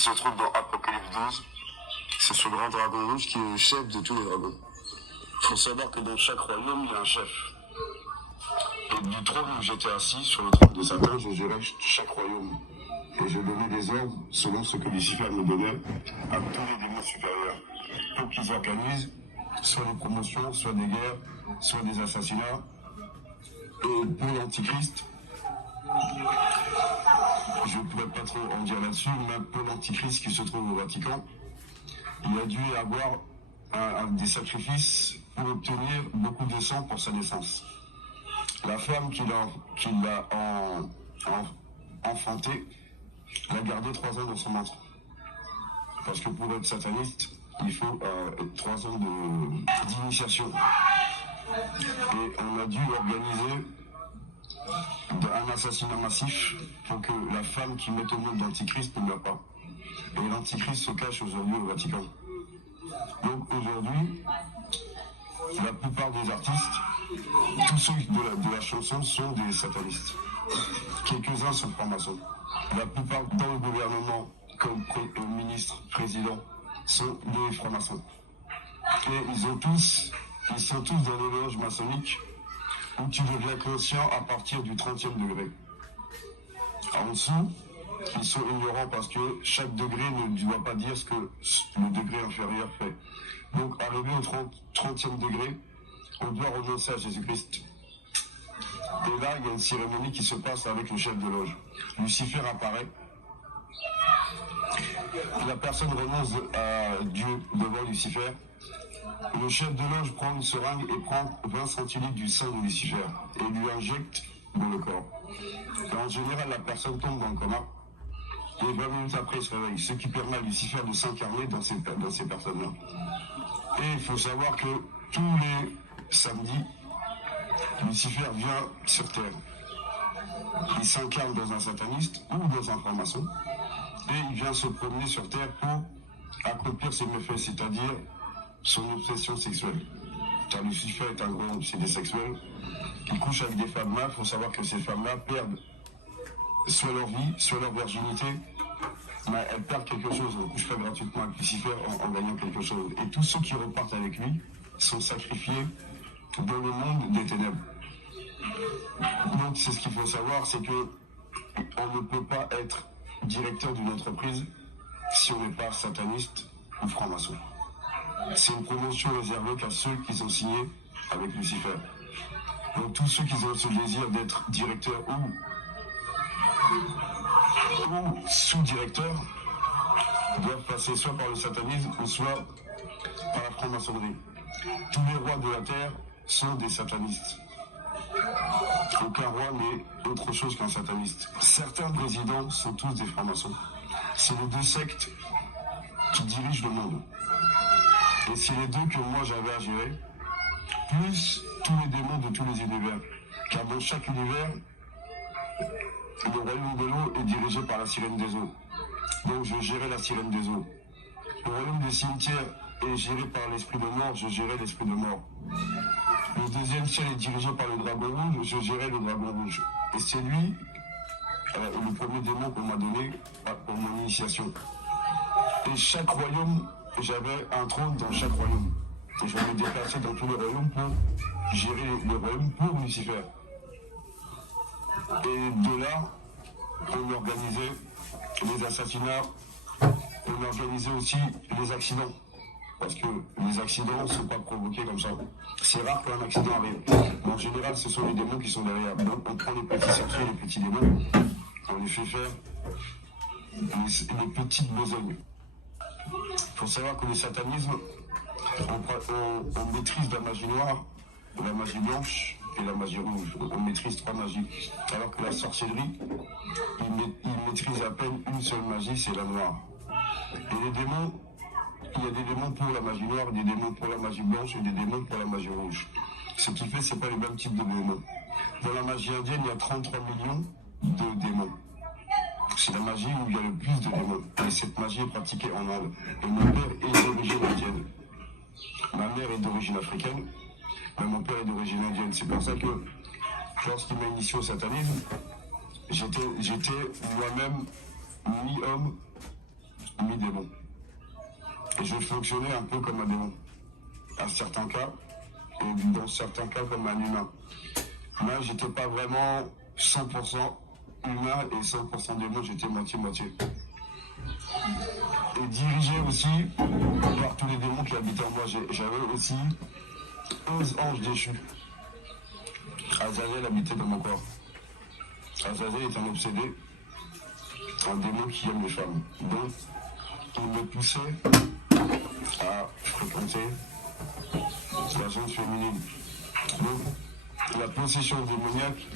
se trouve dans Apocalypse 12. C'est ce grand dragon rouge qui est le chef de tous les dragons. Il faut savoir que dans chaque royaume, il y a un chef. Et du trône où j'étais assis, sur le trône de Satan, je gérais chaque royaume. Et je donnais des ordres selon ce que Lucifer me donnait à tous les démons supérieurs. Pour qu'ils organisent soit des promotions, soit des guerres, soit des assassinats. Et pour l'Antichrist, je ne pourrais pas trop en dire là-dessus, mais pour l'Antichrist qui se trouve au Vatican, il a dû avoir des sacrifices pour obtenir beaucoup de sang pour sa naissance. La femme qui l'a enfanté l'a gardé 3 ans dans son ventre. Parce que pour être sataniste, il faut 3 ans d'initiation. Et on a dû organiser un assassinat massif pour que la femme qui met au monde l'Antichrist ne meure pas. Et l'Antichrist se cache aujourd'hui au Vatican. Donc aujourd'hui, la plupart des artistes, tous ceux de la chanson sont des satanistes. Quelques-uns sont francs-maçons. La plupart dans le gouvernement, comme ministre, président, sont des francs-maçons. Et ils sont tous dans les loges maçonniques où tu deviens conscient à partir du 30e degré. En dessous, ils sont ignorants parce que chaque degré ne doit pas dire ce que le degré inférieur fait. Donc, arrivé au 30e degré, on doit renoncer à Jésus-Christ. Et là, il y a une cérémonie qui se passe avec le chef de loge. Lucifer apparaît. La personne renonce à Dieu devant Lucifer. Le chef de loge prend une seringue et prend 20 centilitres du sang de Lucifer et lui injecte dans le corps. Et en général, la personne tombe dans le coma et 20 minutes après, il se réveille, ce qui permet à Lucifer de s'incarner dans ces personnes-là. Et il faut savoir que tous les samedis, Lucifer vient sur Terre. Il s'incarne dans un sataniste ou dans un franc-maçon et il vient se promener sur Terre pour accomplir ses méfaits, c'est-à-dire son obsession sexuelle. Car Lucifer est un gros obsédé sexuel. Il couche avec des femmes-là. Il faut savoir que ces femmes-là perdent soit leur vie, soit leur virginité. Mais elles perdent quelque chose. On ne couche pas gratuitement avec Lucifer en gagnant quelque chose. Et tous ceux qui repartent avec lui sont sacrifiés dans le monde des ténèbres. Donc c'est ce qu'il faut savoir, c'est que on ne peut pas être directeur d'une entreprise si on n'est pas sataniste ou franc-maçon. C'est une promotion réservée qu'à ceux qui sont signés avec Lucifer. Donc tous ceux qui ont ce désir d'être directeur ou sous-directeur doivent passer soit par le satanisme ou soit par la franc-maçonnerie. Tous les rois de la terre sont des satanistes. Aucun roi n'est autre chose qu'un sataniste. Certains présidents sont tous des francs-maçons. C'est les 2 sectes qui dirigent le monde. Et c'est les 2 que moi j'avais à gérer, plus tous les démons de tous les univers. Car dans chaque univers, le royaume de l'eau est dirigé par la sirène des eaux. Donc je gérais la sirène des eaux. Le royaume des cimetières est géré par l'esprit de mort, je gérais l'esprit de mort. Le 2e ciel est dirigé par le dragon rouge, je gérais le dragon rouge. Et c'est lui, le premier démon qu'on m'a donné pour mon initiation. Et chaque royaume, j'avais un trône dans chaque royaume. Et je me déplaçais dans tous les royaumes pour gérer le royaume pour Lucifer. Et de là, on organisait les assassinats, on organisait aussi les accidents. Parce que les accidents ne sont pas provoqués comme ça. C'est rare qu'un accident arrive. Mais en général, ce sont les démons qui sont derrière. Donc on prend les petits sorciers, les petits démons, on les fait faire les petites besognes. Il faut savoir que le satanisme, on maîtrise la magie noire, la magie blanche et la magie rouge. On maîtrise 3 magies. Alors que la sorcellerie, il maîtrise à peine une seule magie, c'est la noire. Et les démons, il y a des démons pour la magie noire, des démons pour la magie blanche et des démons pour la magie rouge. Ce qui fait que ce n'est pas les mêmes types de démons. Dans la magie indienne, il y a 33 millions de démons. C'est la magie où il y a le plus de démons. Et cette magie est pratiquée en Inde. Et mon père est d'origine indienne. Ma mère est d'origine africaine, mais mon père est d'origine indienne. C'est pour ça que, lorsqu'il m'a initié au satanisme, j'étais moi-même mi-homme, mi-démon. Et je fonctionnais un peu comme un démon, à certains cas, et dans certains cas comme un humain. Là, j'étais pas vraiment 100% humain et 100% démon, j'étais moitié-moitié. Et dirigé aussi par tous les démons qui habitaient en moi. J'avais aussi 11 anges déchus. Azazel habitait dans mon corps. Azazel est un obsédé, un démon qui aime les femmes. Donc, il me poussait à fréquenter la zone féminine. Donc, la possession démoniaque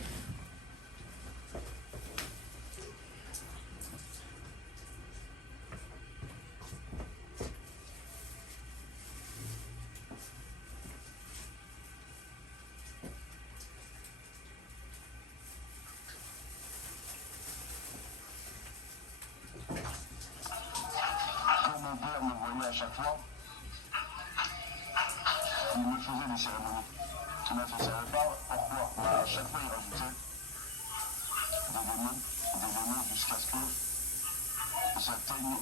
mon père me voyait à chaque fois, il me faisait des cérémonies. Je ne savais pas pourquoi, mais à chaque fois il rajoutait des démons jusqu'à ce que j'atteigne